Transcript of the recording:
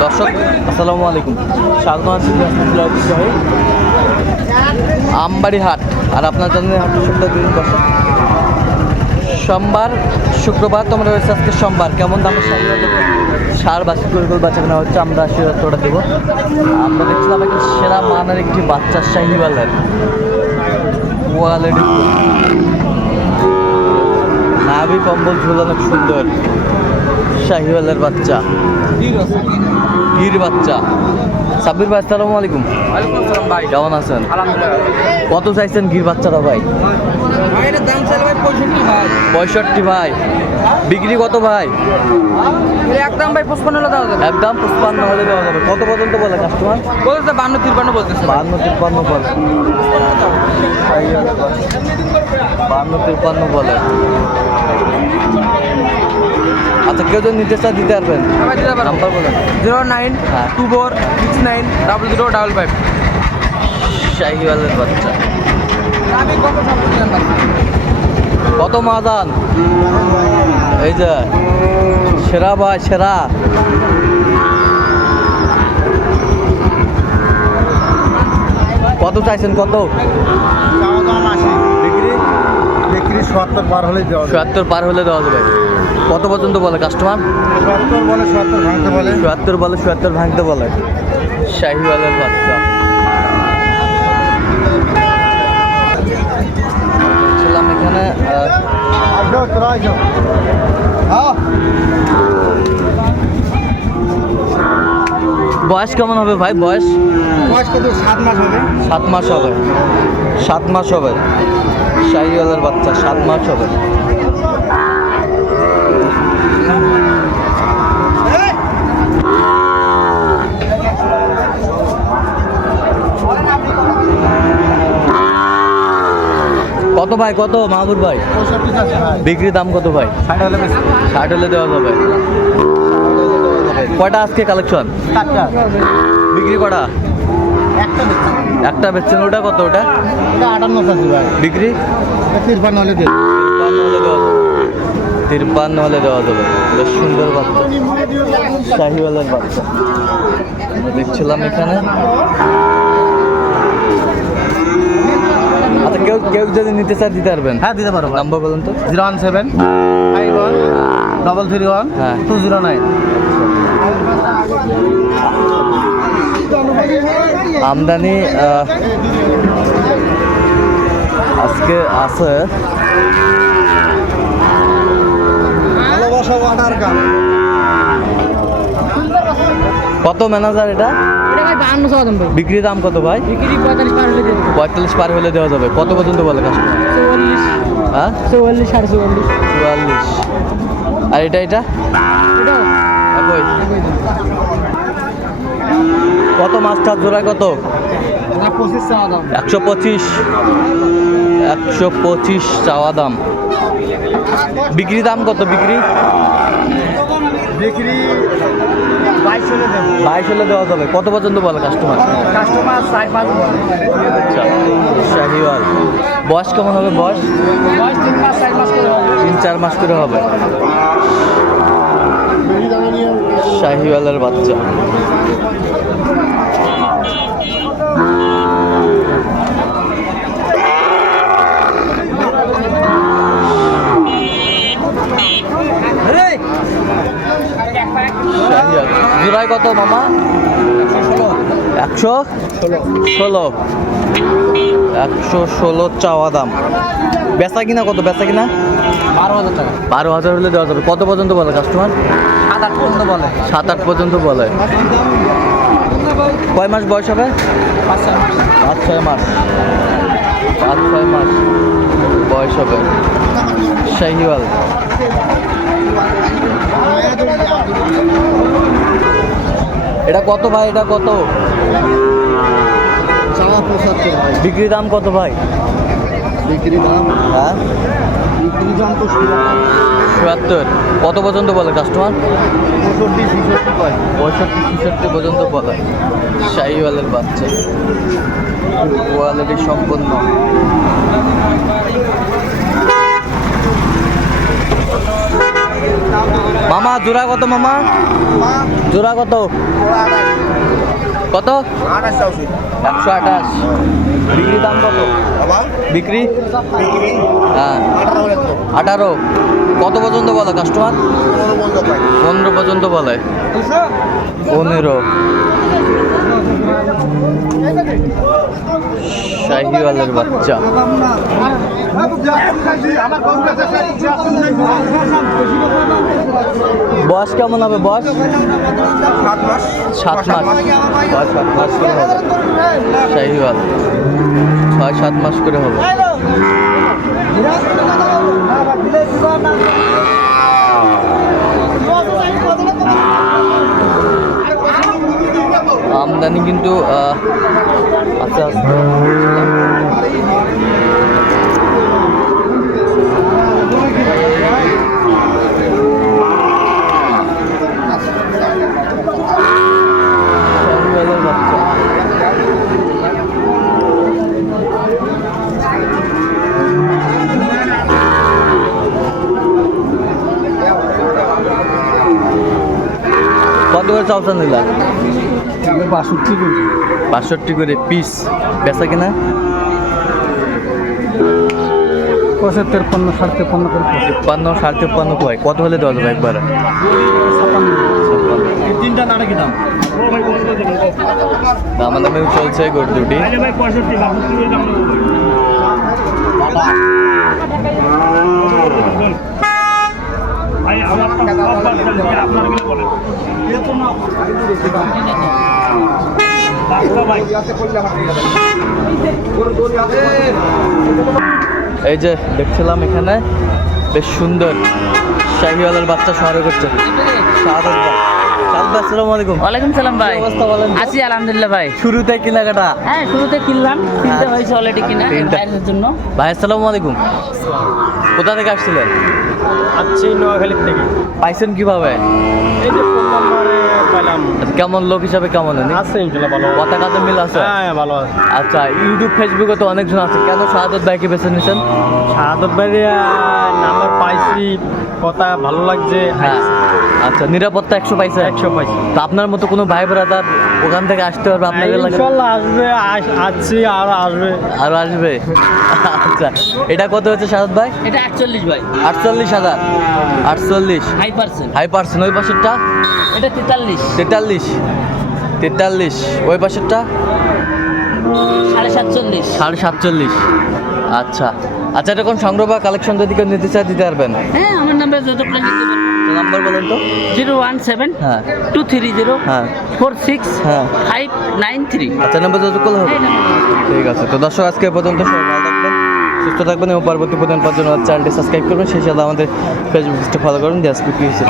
দর্শক, আসসালামু আলাইকুম। স্বাগত আছি আমবাড়ি হাট আর আপনার জানেন হাট দিন দর্শক সোমবার, শুক্রবার, তোমরা রয়েছে আজকে সোমবার। কেমন দামের সার বাসি করে বাচ্চা কেনা হচ্ছে, আমরা শিরোত্তরটা দেবো। আমরা দেখছিলাম একটা সেরা মানের একটি বাচ্চা, শাহিওয়ালের। কোয়ালিটি নাভি কম্বল ঝুলানো সুন্দর। শাহিওয়ালের বাচ্চা। গির বাচ্চা সাব্বির ভাই, আসসালামু আলাইকুম। ভাই কেমন আছেন? কত চাইছেন গির বাচ্চাটা ভাই? পঁয়ষট্টি ভাই। বিক্রি কত ভাই? একদম ভাই পঁচপান্ন হলে দেওয়া যাবে। একদম পুষ্পান্ন হলে দেওয়া যাবে কত পর্যন্ত বলে কাস্টমার বলতেছে বান্ন তিরপান্ন বলতেছে বান্ন তিপ্পান্ন বলে। বান্ন, তিপ্পান্ন বলে। আচ্ছা কেউ যদি নির্দেশটা দিতে পারবেন? নাম্বার বলেন। জিরো নাইন হ্যাঁ। Two four six nine double zero double five. শাহিওয়ালের বাচ্চা। কত মাদান? এই যে সেরা ভাই সেরা। কত চাইছেন কত? বিক্রি বিক্রি সত্তর পার হলে দেওয়া যাবে। পার হলে দেওয়া যাবে। কত পর্যন্ত বলে কাস্টমার সত্তর বলে সত্তর ভাঙতে বলে। চুয়াত্তর বলে চুয়াত্তর ভাঙতে বলে। শাহিওয়ালের বাচ্চা। ছিলাম এখানে বয়স কেমন হবে ভাই? বয়স? বয়স কত? সাত মাস হবে। সাত মাস হবে। সাত মাস হবে। শাহিওয়ালের বাচ্চা সাত মাস হবে। কত ভাই, কত? মাহবুর ভাই। বিক্রির দাম কত ভাই? ষাট হলে দেওয়া যাবে। কয়টা আজকে কালেকশন বিক্রি করা একটা বেচছেন। ওটা কত ওটা? আটান্ন বিক্রি? তিরপান্ন হলে তিরপান্ন হলে দেওয়া যাবে। বেশ সুন্দর বাচ্চা। শাহিওয়ালের বাচ্চা। দেখছিলাম এখানে আচ্ছা কেউ যদি নিতে চায় দিতে পারবেন। হ্যাঁ দিতে পারো নাম্বার বলুন তো। Zero one seven five one double three one হ্যাঁ। Two zero nine. আমদানি আজকে আছে। কত ম্যানেজার এটা? ভাই চাওয়া দাম ভাই বিক্রির দাম কত ভাই? বিক্রি পঁয়তাল্লিশ পার হলে পঁয়তাল্লিশ পার হলে দেওয়া যাবে। কত পর্যন্ত বলে কাস্টমার চৌয়াল্লিশ। হ্যাঁ? চৌয়াল্লিশ সাড়ে চৌয়াল্লিশ। চুয়াল্লিশ। আর এটা এটা? একই। কত মাছটা জোড়ায় কত? একশো পঁচিশ। একশো পঁচিশ চাওয়া দাম। বিক্রি দাম কত? বিক্রি? বিক্রি বাইশ হলে দেবো। বাইশ হলে দেওয়া যাবে। কত পর্যন্ত বলে কাস্টমার কাস্টমার সাড়ে পাঁচ আচ্ছা শাহিওয়াল। বয়স কেমন হবে বয়স? বয়স তিন মাস চার মাস করে হবে। তিন চার মাস করে হবে। শাহিওয়ালের বাচ্চা শাহিওয়াল জোড়ায় কত মামা? একশো? ষোলো। একশো ষোলো চাওয়া দাম। বেচা কিনা কত? বেচা কিনা? বারো হাজার টাকা। বারো হাজার হলে দেওয়া যাবে। কত পর্যন্ত বলে কাস্টমার সাত আট পর্যন্ত বলে। সাত আট পর্যন্ত বলে। কয় মাস বয়স হবে? পাঁচ ছয় মাস। পাঁচ ছয় মাস বয়স হবে। শাহিওয়াল। এটা কত ভাই? এটা কত? বিক্রি দাম কত ভাই? বিক্রি দাম হ্যাঁ? চুয়াত্তর কত পর্যন্ত বলে কাস্টমার পঁয়ষট্টি, ছেষট্টি পঁয়ষট্টি ছেষট্টি পর্যন্ত বলে। শাহিওয়ালের বাচ্চা। কোয়ালিটি সম্পন্ন। মামা জোড়া কত, মামা? জোড়া কত? কত? একশো আঠাশ। বিক্রি দাম কত? বিক্রি? হ্যাঁ। আঠারো। কত পর্যন্ত বলে কাস্টমার? পনেরো পর্যন্ত বলে। পনেরো। শাহিওয়ালের বাচ্চা। বয়স কেমন হবে, বয়স? সাত মাস। সাত মাস করে হবে। শাহিওয়াল। ছয় সাত মাস করে হবে আমদানি কিন্তু আস্তে আস্তে শাহিওয়ালের বাচ্চা কত করে চাওয়া নিলা? বাষট্টি করছি বাষট্টি করে পিস বেচা কিনা? পঁচাত্তর পণ্য সাড়ে তেপ্পান্ন করে তিপ্পান্ন সাড়ে তিপ্পান্ন কয়? কত হলে দেওয়া যাবে একবার? তিনটা নাড়া কি দাম? দামা দামেও চলছে গরু দুটি। ভাই আপনার বলেন। এই যে দেখছিলাম এখানে বেশ সুন্দর। শাহিওয়ালের বাচ্চা শহরে করছে। ওয়ালাইকুম সালাম ভাই। আছি আলহামদুলিল্লাহ ভাই। শুরুতে কেনাকাটা? হ্যাঁ শুরুতে কিনলাম। কিনতে আচ্ছা। হয়েছে অলরেডি কিনা জন্য। ভাই আসসালামু আলাইকুম। কোথা থেকে আসছিলেন? আচ্ছি নোয়াখালীর থেকে। পাইছেন কীভাবে? এই যে কেমন লোক হিসাবে কেমন উনি? আছে ইনশাল্লাহ ভালো কথা কাজে মিল আছে? হ্যাঁ ভালো আছে। আচ্ছা ইউটিউব ফেসবুকে তো অনেকজন আছে। কেন শাহাদত ভাইকে বেছে নিয়েছেন? সাদত ভাই নাম্বার পাইছি কথা ভালো লাগছে হ্যাঁ। আচ্ছা নিরাপত্তা একশো পাইছে? একশো পাইছি। তো আপনার মতো কোনো ভাই ব্রাদার ওখান থেকে আসতে পারবে আপনার এলাকায়? ইনশাল্লাহ আসবে আসছি আর আসবে। আরও আসবে? আচ্ছা এটা কত হচ্ছে শাহাদ ভাই? এটা একচল্লিশ ভাই। আটচল্লিশ হাজার। আটচল্লিশ। হাই পার্সেন্ট হাই পার্সেন্ট ওই পাশেরটা? এটা তেতাল্লিশ। তেতাল্লিশ। তেতাল্লিশ। ওই পাশেরটা? সাড়ে সাতচল্লিশ। সাড়ে সাতচল্লিশ। আচ্ছা। আচ্ছা এটা কোন সংগ্রহ বা কালেকশন যদি কেউ নিতে চায় দিতে পারবেন? হ্যাঁ আমার নাম্বার যত প্লেস নাম্বার বলেন তো। জিরো ওয়ান সেভেন হ্যাঁ। টু থ্রি জিরো হ্যাঁ। ফোর সিক্স হ্যাঁ। Five nine three. আচ্ছা নাম্বার যত করলে হবে। ঠিক আছে। তো দর্শক আজকে পর্যন্ত সবাই ভালো থাকবেন সুস্থ থাকবেন এবং পরবর্তী প্রধান পাওয়ার জন্য চ্যানেলটি সাবস্ক্রাইব করবেন। সেই সাথে আমাদের ফেসবুক পেজটা ফলো করুন দিয়ে আজকে কি হয়েছে